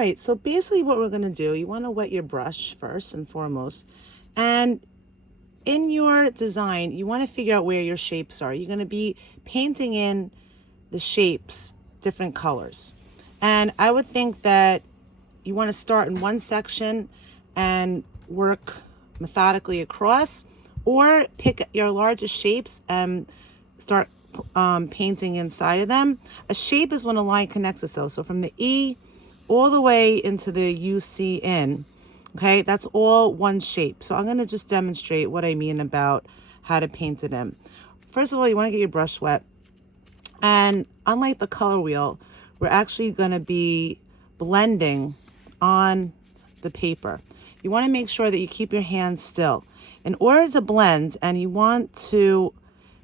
right, so basically what we're going to do, you want to wet your brush first and foremost. And in your design, you want to figure out where your shapes are. You're going to be painting in the shapes, different colors. And I would think that you want to start in one section and work methodically across, or pick your largest shapes and start painting inside of them. A shape is when a line connects itself. So from the E all the way into the UCN, okay, that's all one shape. So I'm going to just demonstrate what I mean about how to paint it in. First of all, you want to get your brush wet. And unlike the color wheel, we're actually going to be blending on the paper. You want to make sure that you keep your hands still. In order to blend, and you want to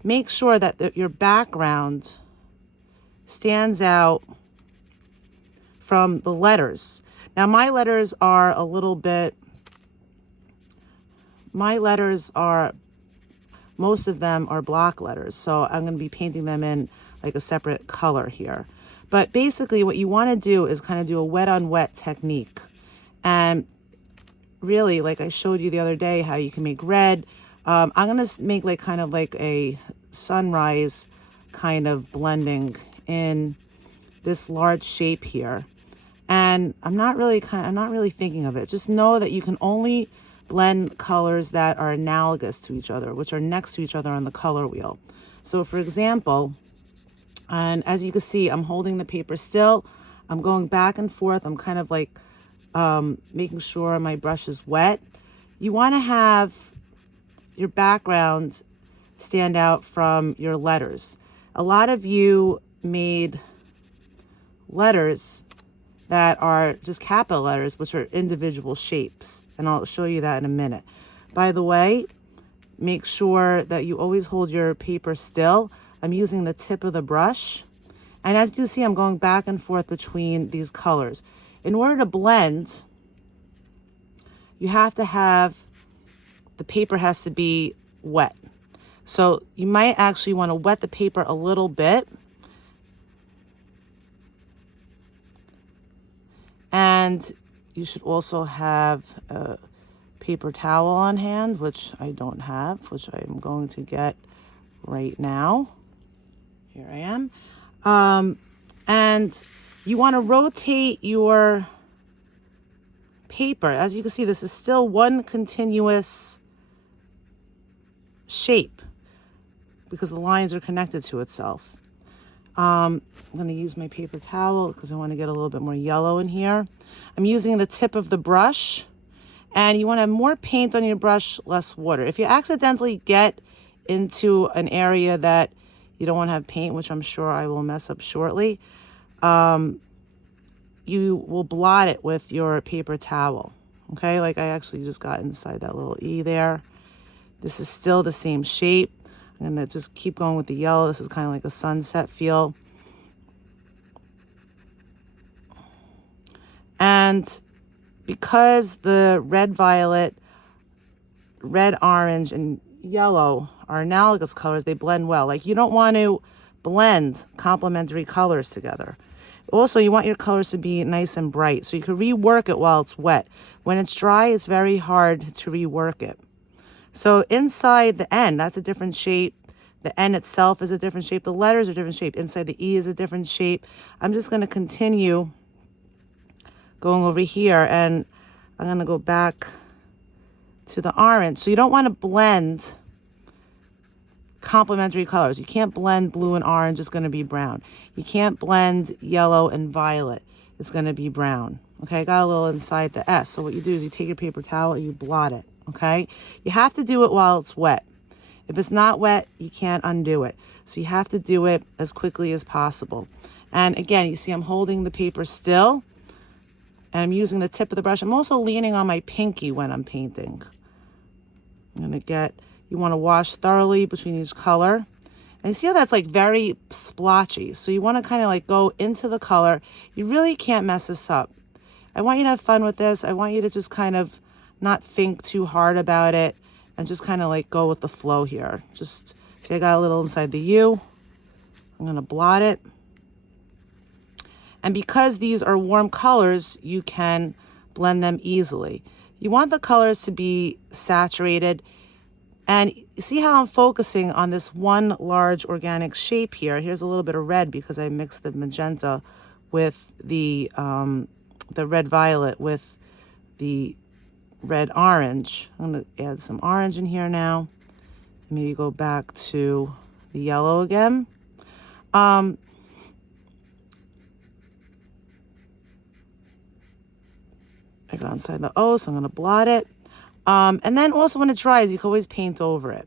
make sure that your background stands out from the letters. Now, my letters are a little bit, most of them are block letters. So I'm going to be painting them in like a separate color here. But basically what you want to do is kind of do a wet on wet technique. And really, like I showed you the other day, how you can make red. I'm going to make like kind of like a sunrise kind of blending in this large shape here. And I'm not really thinking of it. Just know that you can only blend colors that are analogous to each other, which are next to each other on the color wheel. So for example, and as you can see, I'm holding the paper still. I'm going back and forth. I'm kind of like making sure my brush is wet. You want to have your background stand out from your letters. A lot of you made letters that are just capital letters, which are individual shapes. And I'll show you that in a minute. By the way, make sure that you always hold your paper still. I'm using the tip of the brush. And as you can see, I'm going back and forth between these colors. In order to blend, you have to have, the paper has to be wet. So you might actually want to wet the paper a little bit. And you should also have a paper towel on hand, which I don't have, which I'm going to get right now. Here I am. And you want to rotate your paper. As you can see, this is still one continuous shape because the lines are connected to itself. I'm going to use my paper towel because I want to get a little bit more yellow in here. I'm using the tip of the brush, and you want to have more paint on your brush, less water. If you accidentally get into an area that you don't want to have paint, which I'm sure I will mess up shortly, you will blot it with your paper towel. Okay, like I actually just got inside that little E there. This is still the same shape. I'm going to just keep going with the yellow. This is kind of like a sunset feel. And because the red, violet, red, orange, and yellow are analogous colors, they blend well. Like you don't want to blend complementary colors together. Also, you want your colors to be nice and bright, so you can rework it while it's wet. When it's dry, it's very hard to rework it. So inside the N, that's a different shape. The N itself is a different shape. The letters are a different shape. Inside the E is a different shape. I'm just going to continue going over here, and I'm going to go back to the orange. So you don't want to blend complementary colors. You can't blend blue and orange. It's going to be brown. You can't blend yellow and violet. It's going to be brown. Okay, I got a little inside the S. So what you do is you take your paper towel and you blot it. Okay, you have to do it while it's wet. If it's not wet, you can't undo it. So you have to do it as quickly as possible. And again, you see I'm holding the paper still, and I'm using the tip of the brush. I'm also leaning on my pinky when I'm painting. You want to wash thoroughly between each color. And you see how that's like very splotchy. So you want to kind of like go into the color. You really can't mess this up. I want you to have fun with this. I want you to just kind of not think too hard about it and just kind of like go with the flow here. Just see I got a little inside the U. I'm going to blot it. And because these are warm colors, you can blend them easily. You want the colors to be saturated. And see how I'm focusing on this one large organic shape here. Here's a little bit of red because I mixed the magenta with the red violet with the red orange. I'm going to add some orange in here now. Maybe go back to the yellow again. I got inside the O, so I'm going to blot it. And then also when it dries, you can always paint over it.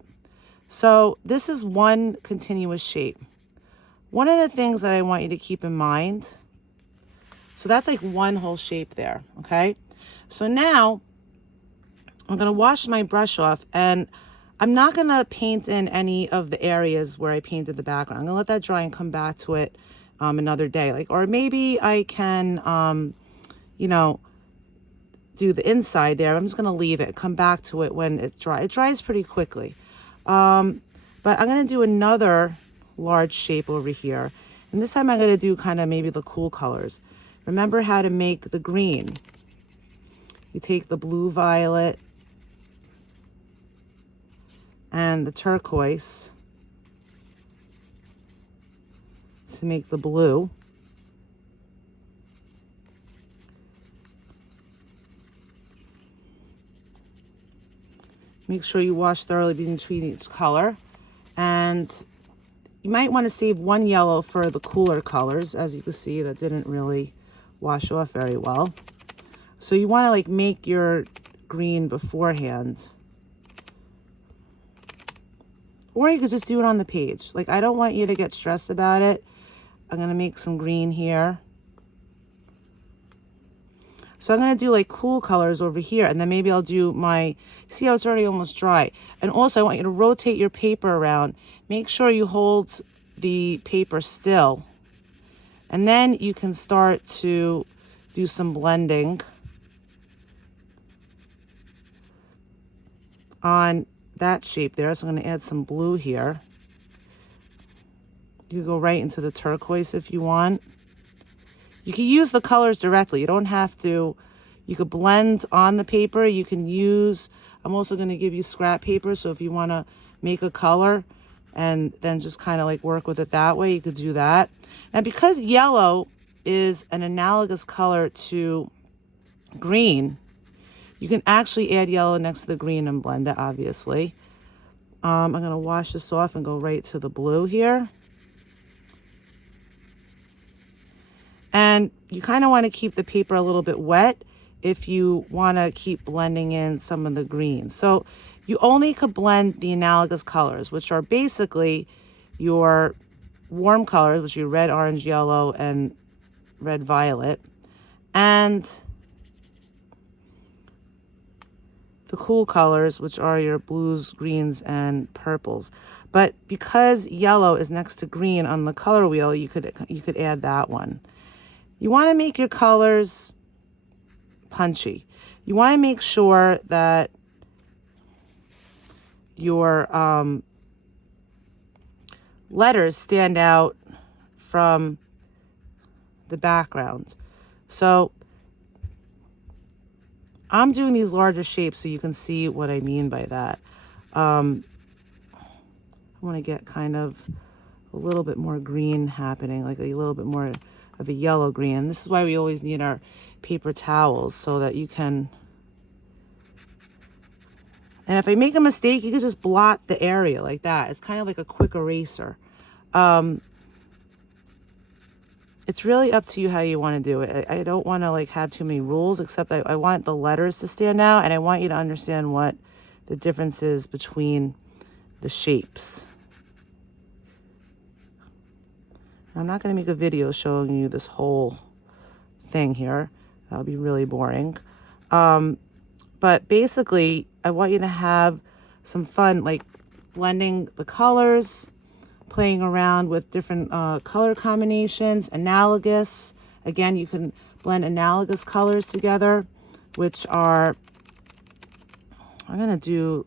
So this is one continuous shape. One of the things that I want you to keep in mind, so that's like one whole shape there, okay? So now I'm going to wash my brush off, and I'm not going to paint in any of the areas where I painted the background. I'm going to let that dry and come back to it another day. Or maybe I can, do the inside there. I'm just going to leave it, come back to it when it's dry. It dries pretty quickly. But I'm going to do another large shape over here. And this time I'm going to do kind of maybe the cool colors. Remember how to make the green. You take the blue violet and the turquoise to make the blue. Make sure you wash thoroughly between each color. And you might want to save one yellow for the cooler colors. As you can see, that didn't really wash off very well. So you want to like make your green beforehand. Or you could just do it on the page. Like, I don't want you to get stressed about it. I'm going to make some green here. So I'm going to do like cool colors over here, and then maybe I'll do my, see how it's already almost dry. And also I want you to rotate your paper around. Make sure you hold the paper still. And then you can start to do some blending on that shape there. So I'm going to add some blue here. You can go right into the turquoise if you want. You can use the colors directly. You don't have to. You could blend on the paper. You can use, I'm also going to give you scrap paper. So if you want to make a color and then just kind of like work with it that way, you could do that. And because yellow is an analogous color to green, you can actually add yellow next to the green and blend it, obviously. I'm going to wash this off and go right to the blue here. And you kind of want to keep the paper a little bit wet if you want to keep blending in some of the greens. So you only could blend the analogous colors, which are basically your warm colors, which are red, orange, yellow, and red, violet, and the cool colors, which are your blues, greens, and purples. But because yellow is next to green on the color wheel, you could add that one. You want to make your colors punchy. You want to make sure that your letters stand out from the background. So I'm doing these larger shapes so you can see what I mean by that. I want to get kind of a little bit more green happening, like a little bit more of a yellow green. This is why we always need our paper towels so that you can, and if I make a mistake, you can just blot the area like that. It's kind of like a quick eraser. It's really up to you how you want to do it. I don't want to like have too many rules, except I want the letters to stand out, and I want you to understand what the difference is between the shapes. I'm not going to make a video showing you this whole thing here. That'll be really boring. But basically, I want you to have some fun, like blending the colors, playing around with different color combinations, analogous. Again, you can blend analogous colors together, which are, I'm going to do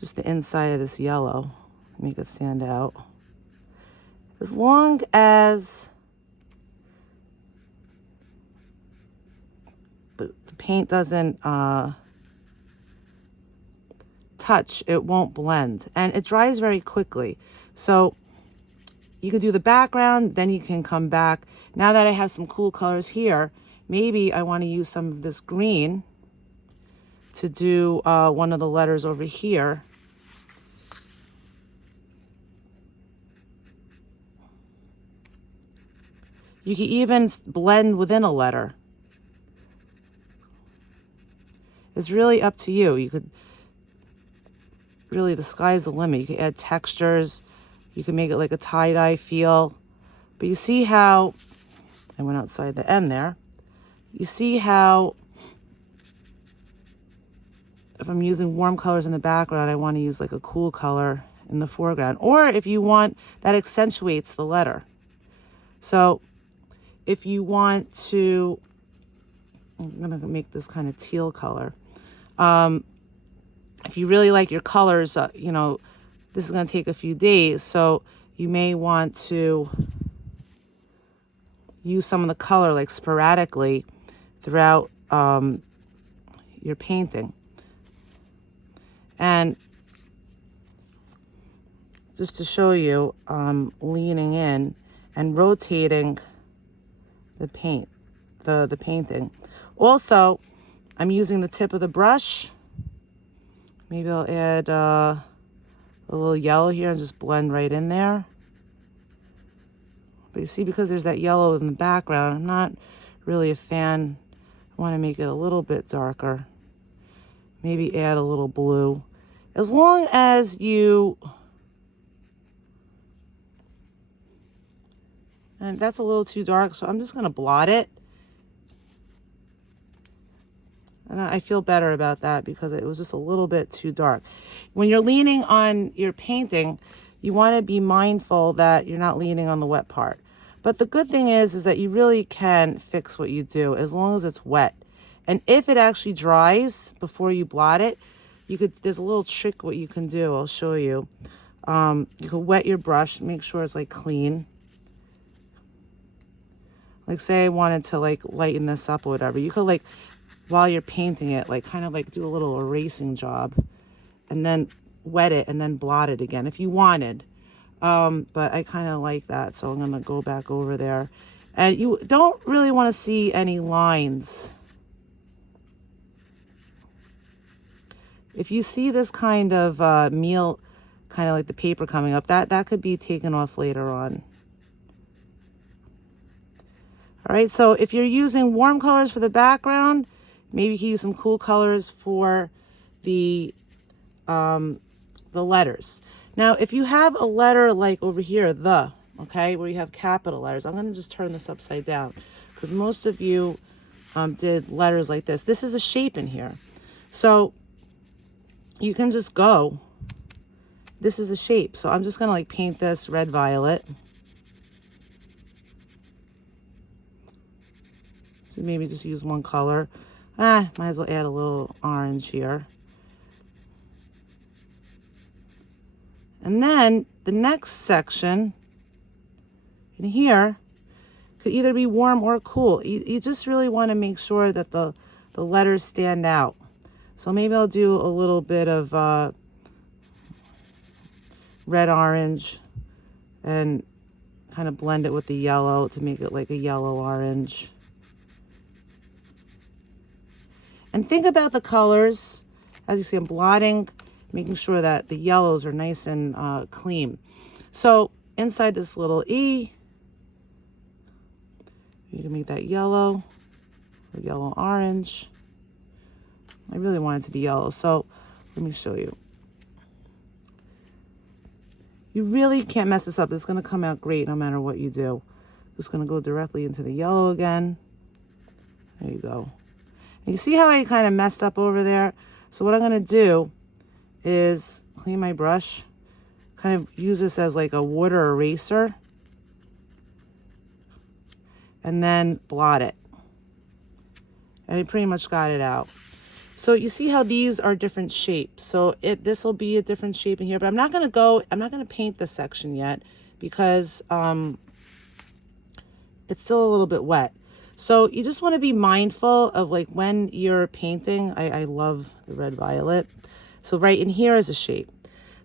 just the inside of this yellow, make it stand out. As long as the paint doesn't touch, it won't blend, and it dries very quickly. So you can do the background, then you can come back. Now that I have some cool colors here, maybe I want to use some of this green to do one of the letters over here. You can even blend within a letter. It's really up to you. You could really, the sky's the limit. You can add textures. You can make it like a tie-dye feel. But you see how, I went outside the end there. You see how, if I'm using warm colors in the background, I want to use like a cool color in the foreground. Or if you want, that accentuates the letter. So if you want to, I'm going to make this kind of teal color. If you really like your colors, you know, this is going to take a few days, so you may want to use some of the color like sporadically throughout your painting. And just to show you, leaning in and rotating the paint, the painting. Also, I'm using the tip of the brush. Maybe I'll add a little yellow here and just blend right in there. But you see, because there's that yellow in the background, I'm not really a fan. I want to make it a little bit darker. Maybe add a little blue. As long as you, and that's a little too dark, so I'm just going to blot it. And I feel better about that because it was just a little bit too dark. When you're leaning on your painting, you want to be mindful that you're not leaning on the wet part. But the good thing is that you really can fix what you do as long as it's wet. And if it actually dries before you blot it, you could, there's a little trick what you can do. I'll show you. You can wet your brush, make sure it's like clean. Like say I wanted to like lighten this up or whatever. You could like, while you're painting it, like kind of like do a little erasing job and then wet it and then blot it again if you wanted. But I kind of like that, so I'm going to go back over there. And you don't really want to see any lines. If you see this kind of meal, kind of like the paper coming up, that could be taken off later on. All right, so if you're using warm colors for the background, maybe you can use some cool colors for the letters. Now, if you have a letter like over here, okay, where you have capital letters, I'm going to just turn this upside down because most of you did letters like this. This is a shape in here. So you can just go, this is a shape. So I'm just going to like paint this red violet. So maybe just use one color. Might as well add a little orange here. And then the next section in here could either be warm or cool. You just really want to make sure that the letters stand out. So maybe I'll do a little bit of red orange and kind of blend it with the yellow to make it like a yellow orange. And think about the colors. As you see, I'm blotting, making sure that the yellows are nice and clean. So inside this little E, you can make that yellow or yellow orange. I really want it to be yellow, so let me show you. You really can't mess this up. It's going to come out great no matter what you do. Just going to go directly into the yellow again. There you go. And you see how I kind of messed up over there? So what I'm going to do is clean my brush, kind of use this as like a water eraser, and then blot it. And I pretty much got it out. So you see how these are different shapes. So this will be a different shape in here, but I'm not going to paint this section yet because it's still a little bit wet. So you just want to be mindful of like when you're painting. I love the red violet. So right in here is a shape.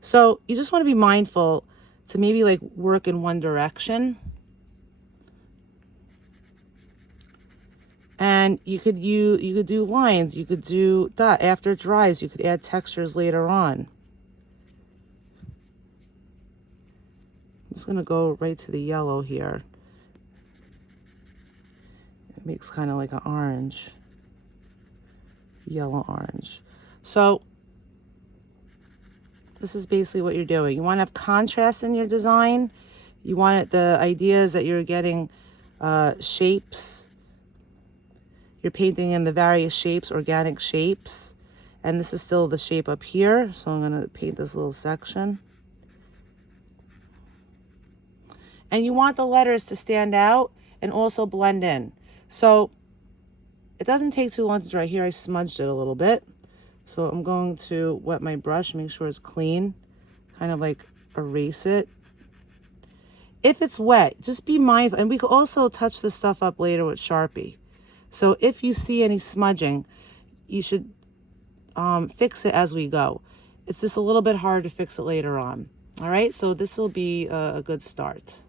So you just want to be mindful to maybe like work in one direction. And you could do lines, you could do dot. After it dries, you could add textures later on. I'm just gonna go right to the yellow here. It makes kind of like an orange, yellow orange. So this is basically what you're doing. You want to have contrast in your design. You want it, the idea is that you're getting shapes. You're painting in the various shapes, organic shapes. And this is still the shape up here. So I'm going to paint this little section. And you want the letters to stand out and also blend in. So it doesn't take too long to dry. Here I smudged it a little bit. So I'm going to wet my brush, make sure it's clean, kind of like erase it. If it's wet, just be mindful. And we could also touch this stuff up later with Sharpie. So if you see any smudging, you should fix it as we go. It's just a little bit hard to fix it later on. All right, so this will be a good start.